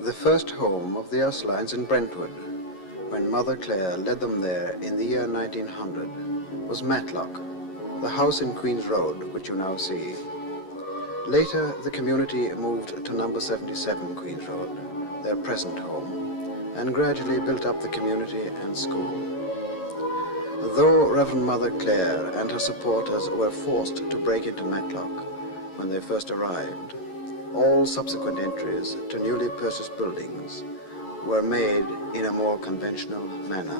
The first home of the Ursulines in Brentwood, when Mother Clare led them there in the year 1900, was Matlock, the house in Queen's Road, which you now see. Later, the community moved to number 77 Queen's Road, their present home, and gradually built up the community and school. Though Reverend Mother Clare and her supporters were forced to break into Matlock when they first arrived, all subsequent entries to newly purchased buildings were made in a more conventional manner.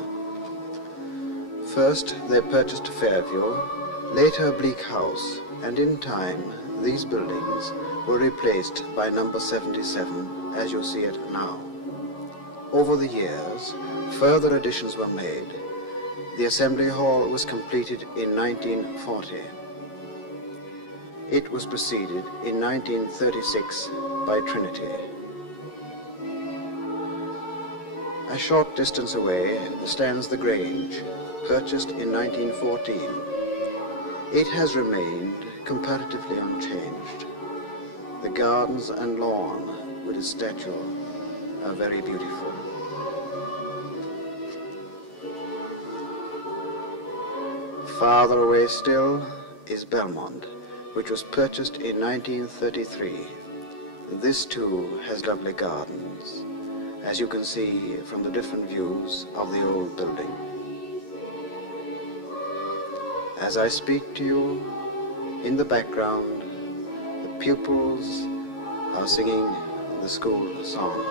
First, they purchased Fairview, later Bleak House, and in time, these buildings were replaced by number 77, as you see it now. Over the years, further additions were made. The Assembly Hall was completed in 1940. It was preceded in 1936 by Trinity. A short distance away stands the Grange, purchased in 1914. It has remained comparatively unchanged. The gardens and lawn with its statue are very beautiful. Farther away still is Belmont, which was purchased in 1933. This too has lovely gardens, as you can see from the different views of the old building. As I speak to you, in the background, the pupils are singing the school song.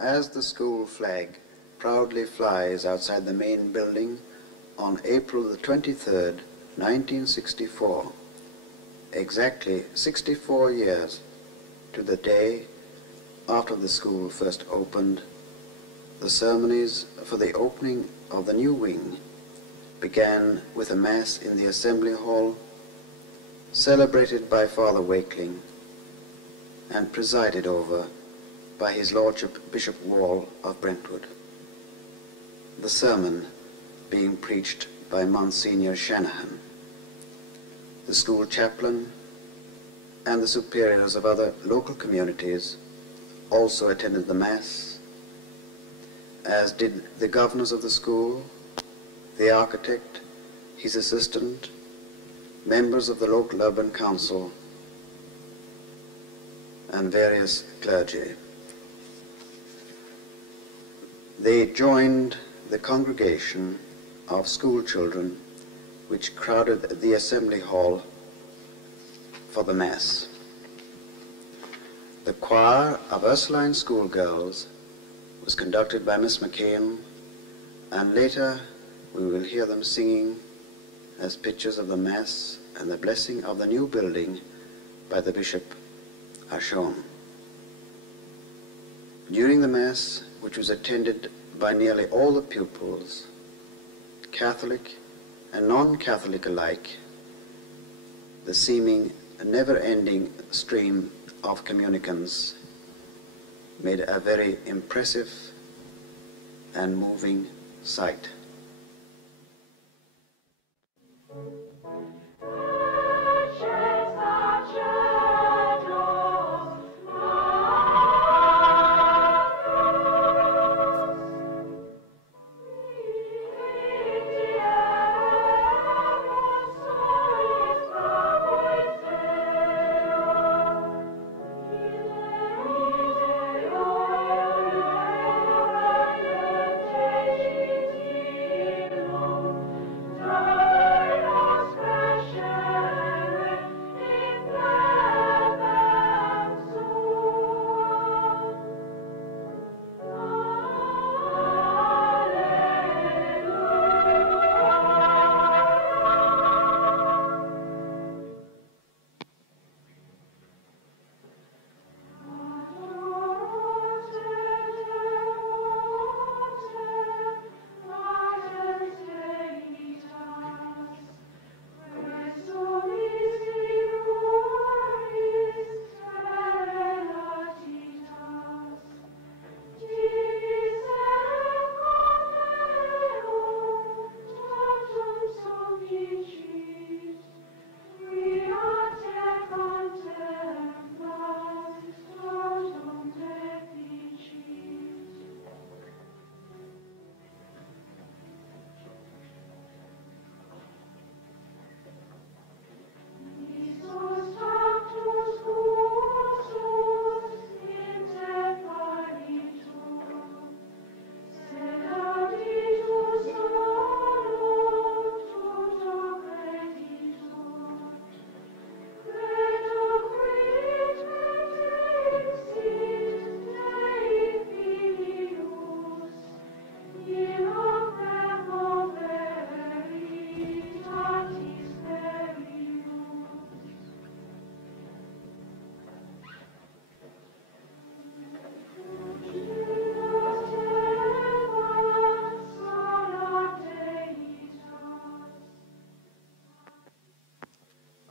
As the school flag proudly flies outside the main building on April the 23rd, 1964, exactly 64 years to the day after the school first opened, the ceremonies for the opening of the new wing began with a Mass in the Assembly Hall, celebrated by Father Wakeling and presided over by His Lordship Bishop Wall of Brentwood. The sermon being preached by Monsignor Shanahan. The school chaplain and the superiors of other local communities also attended the Mass, as did the governors of the school, the architect, his assistant, members of the local urban council, and various clergy. They joined the congregation of school children which crowded the Assembly Hall for the Mass. The choir of Ursuline schoolgirls was conducted by Miss McCain, and later we will hear them singing as pictures of the Mass and the blessing of the new building by the Bishop are shown. During the Mass, which was attended by nearly all the pupils, Catholic and non-Catholic alike, the seeming never-ending stream of communicants made a very impressive and moving sight.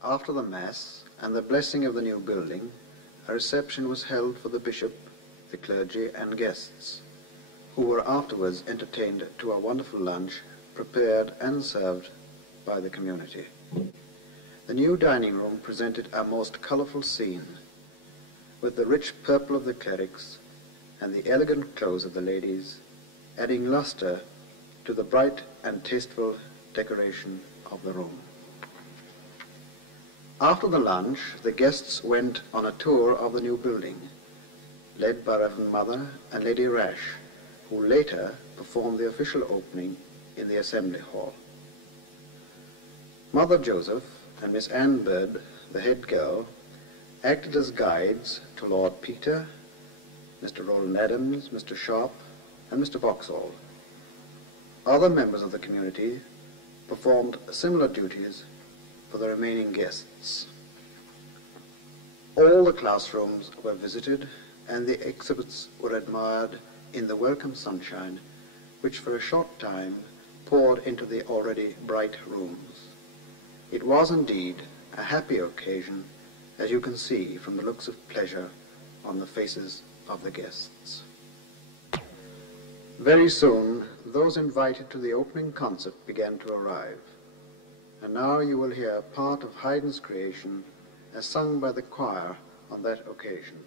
After the Mass and the blessing of the new building, a reception was held for the bishop, the clergy, and guests, who were afterwards entertained to a wonderful lunch prepared and served by the community. The new dining room presented a most colourful scene, with the rich purple of the clerics and the elegant clothes of the ladies, adding lustre to the bright and tasteful decoration of the room. After the lunch, the guests went on a tour of the new building, led by Reverend Mother and Lady Rash, who later performed the official opening in the Assembly Hall. Mother Joseph and Miss Ann Bird, the head girl, acted as guides to Lord Peter, Mr. Roland Adams, Mr. Sharp, and Mr. Vauxhall. Other members of the community performed similar duties for the remaining guests. All the classrooms were visited and the exhibits were admired in the welcome sunshine, which for a short time poured into the already bright rooms. It was indeed a happy occasion, as you can see from the looks of pleasure on the faces of the guests. Very soon, those invited to the opening concert began to arrive. And now you will hear part of Haydn's creation as sung by the choir on that occasion.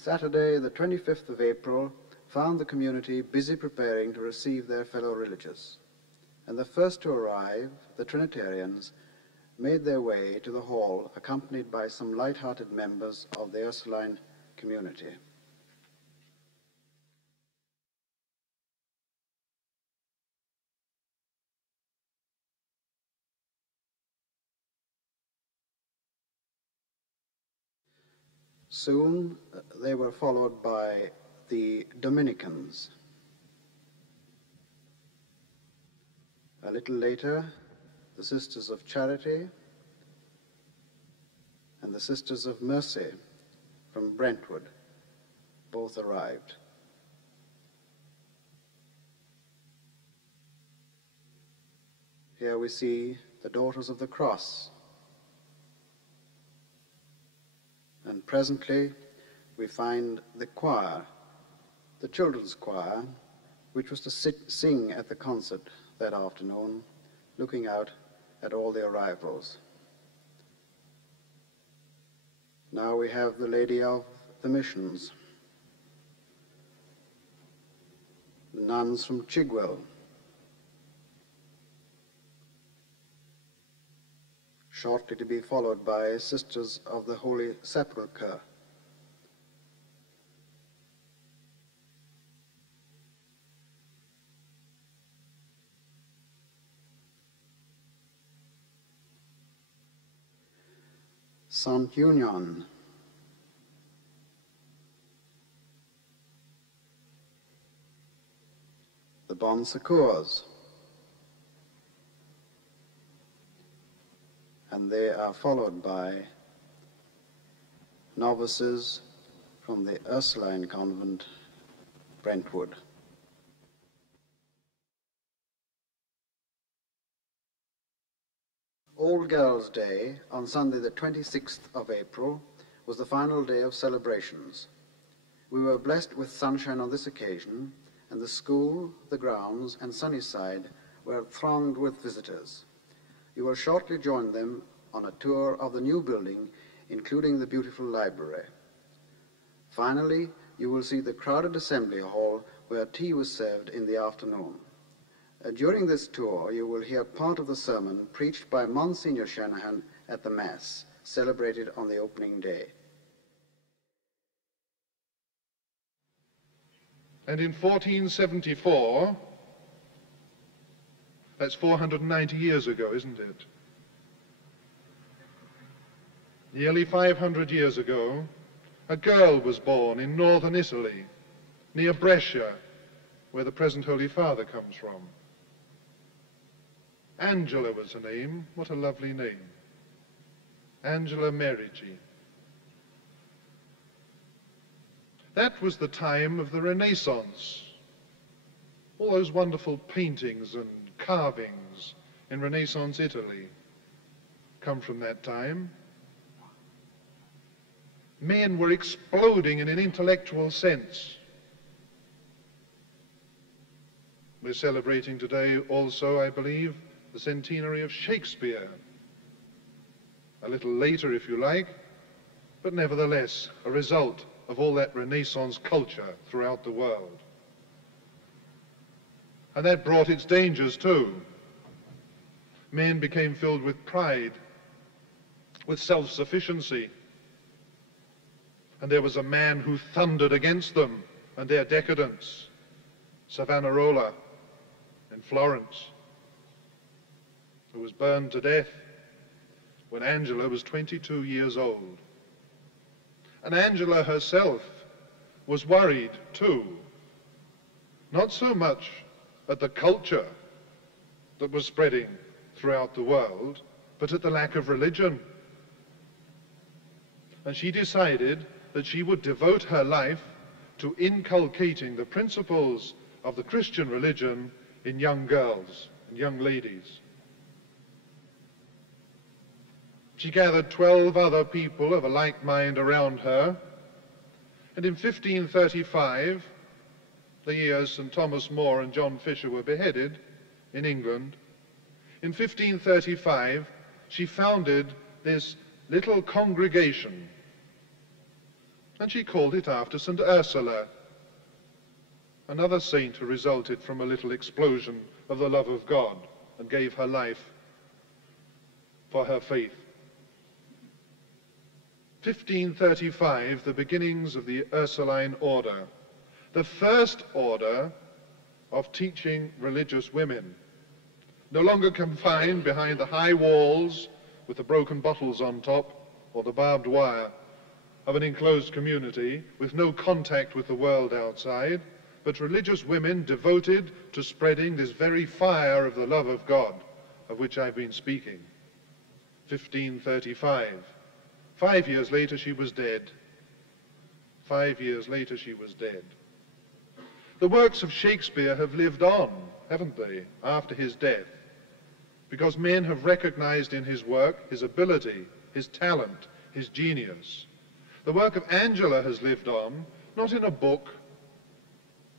Saturday, the 25th of April, found the community busy preparing to receive their fellow religious. And the first to arrive, the Trinitarians, made their way to the hall accompanied by some light-hearted members of the Ursuline community. Soon they were followed by the Dominicans. A little later, the Sisters of Charity and the Sisters of Mercy from Brentwood both arrived. Here we see the Daughters of the Cross. And presently we find the choir, the children's choir, which was to sing at the concert that afternoon, looking out at all the arrivals. Now we have the Lady of the Missions, the nuns from Chigwell, shortly to be followed by Sisters of the Holy Sepulchre. Saint Union, the Bon Secours, and they are followed by novices from the Ursuline Convent, Brentwood. All Girls' Day on Sunday the 26th of April was the final day of celebrations. We were blessed with sunshine on this occasion, and the school, the grounds, and Sunnyside were thronged with visitors. You will shortly join them on a tour of the new building, including the beautiful library. Finally, you will see the crowded assembly hall where tea was served in the afternoon. During this tour, you will hear part of the sermon preached by Monsignor Shanahan at the Mass, celebrated on the opening day. And in 1474, that's 490 years ago, isn't it? Nearly 500 years ago, a girl was born in northern Italy, near Brescia, where the present Holy Father comes from. Angela was her name. What a lovely name. Angela Merici. That was the time of the Renaissance. All those wonderful paintings and carvings in Renaissance Italy come from that time. Men were exploding in an intellectual sense. We're celebrating today also, I believe, the centenary of Shakespeare. A little later, if you like, but nevertheless a result of all that Renaissance culture throughout the world. And that brought its dangers too. Men became filled with pride, with self-sufficiency. And there was a man who thundered against them and their decadence, Savonarola in Florence, who was burned to death when Angela was 22 years old. And Angela herself was worried too, not so much at the culture that was spreading throughout the world, but at the lack of religion. And she decided that she would devote her life to inculcating the principles of the Christian religion in young girls and young ladies. She gathered 12 other people of a like mind around her, and in 1535, the year St. Thomas More and John Fisher were beheaded in England, in 1535 she founded this little congregation, and she called it after St. Ursula, another saint who resulted from a little explosion of the love of God and gave her life for her faith. 1535, the beginnings of the Ursuline order, the first order of teaching religious women, no longer confined behind the high walls with the broken bottles on top or the barbed wire of an enclosed community with no contact with the world outside, but religious women devoted to spreading this very fire of the love of God of which I've been speaking. 1535. 5 years later she was dead. 5 years later she was dead. The works of Shakespeare have lived on, haven't they, after his death, because men have recognized in his work his ability, his talent, his genius. The work of Angela has lived on, not in a book,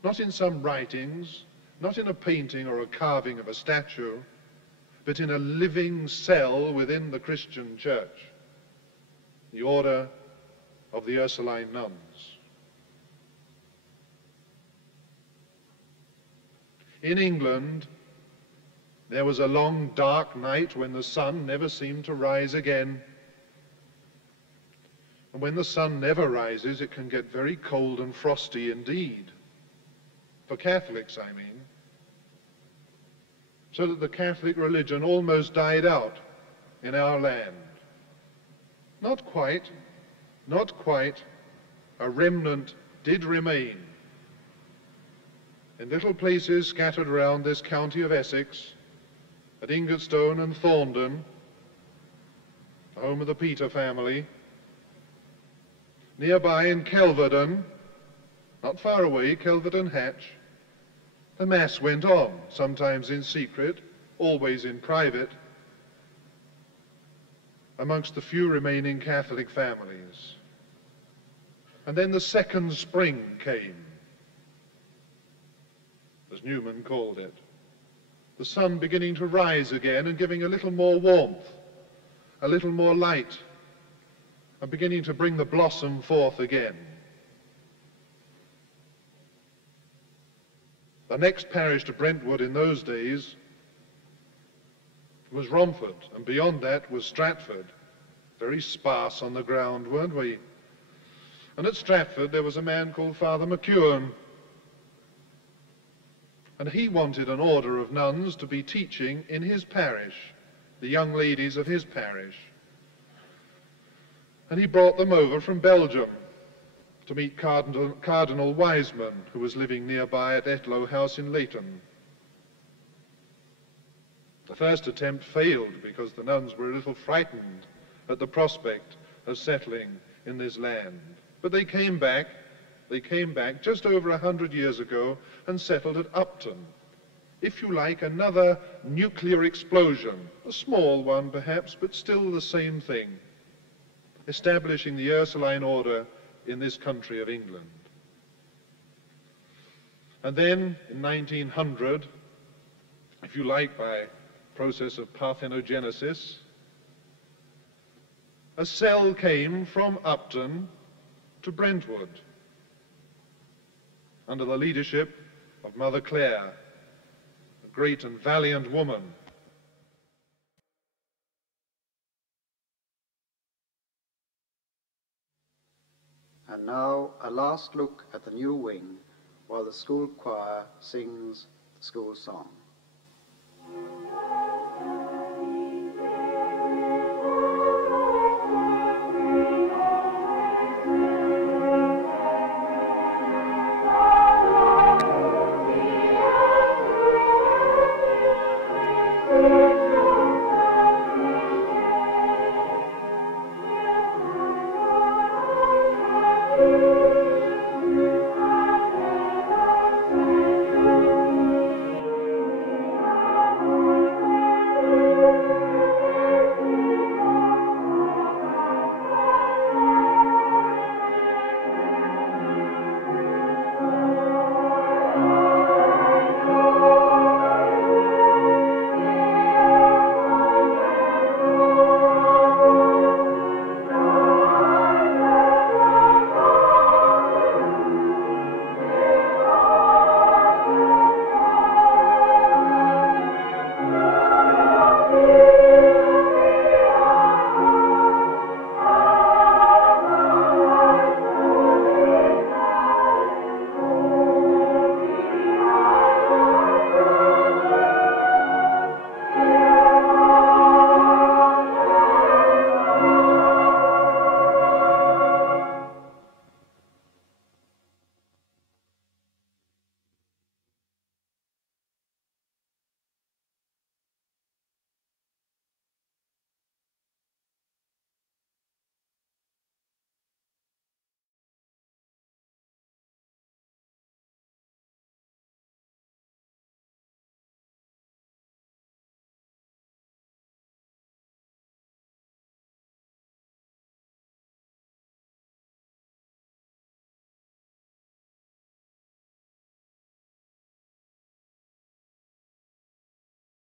not in some writings, not in a painting or a carving of a statue, but in a living cell within the Christian church, the order of the Ursuline nuns. In England, there was a long dark night when the sun never seemed to rise again. And when the sun never rises, it can get very cold and frosty indeed. For Catholics, I mean. So that the Catholic religion almost died out in our land. Not quite, not quite. A remnant did remain in little places scattered around this county of Essex, at Ingatstone and Thorndon, the home of the Peter family. Nearby in Kelvedon, not far away, Kelvedon Hatch, the Mass went on, sometimes in secret, always in private, amongst the few remaining Catholic families. And then the second spring came, as Newman called it. The sun beginning to rise again and giving a little more warmth, a little more light, and beginning to bring the blossom forth again. The next parish to Brentwood in those days was Romford, and beyond that was Stratford. Very sparse on the ground, weren't we? And at Stratford there was a man called Father McEwen, and he wanted an order of nuns to be teaching in his parish, the young ladies of his parish. And he brought them over from Belgium to meet Cardinal Wiseman, who was living nearby at Etlow House in Leighton. The first attempt failed because the nuns were a little frightened at the prospect of settling in this land. But they came back just over 100 years ago and settled at Upton. If you like, another nuclear explosion, a small one perhaps, but still the same thing, establishing the Ursuline order in this country of England. And then in 1900, if you like, by process of parthenogenesis, a cell came from Upton to Brentwood under the leadership of Mother Clare, a great and valiant woman. And now a last look at the new wing while the school choir sings the school song.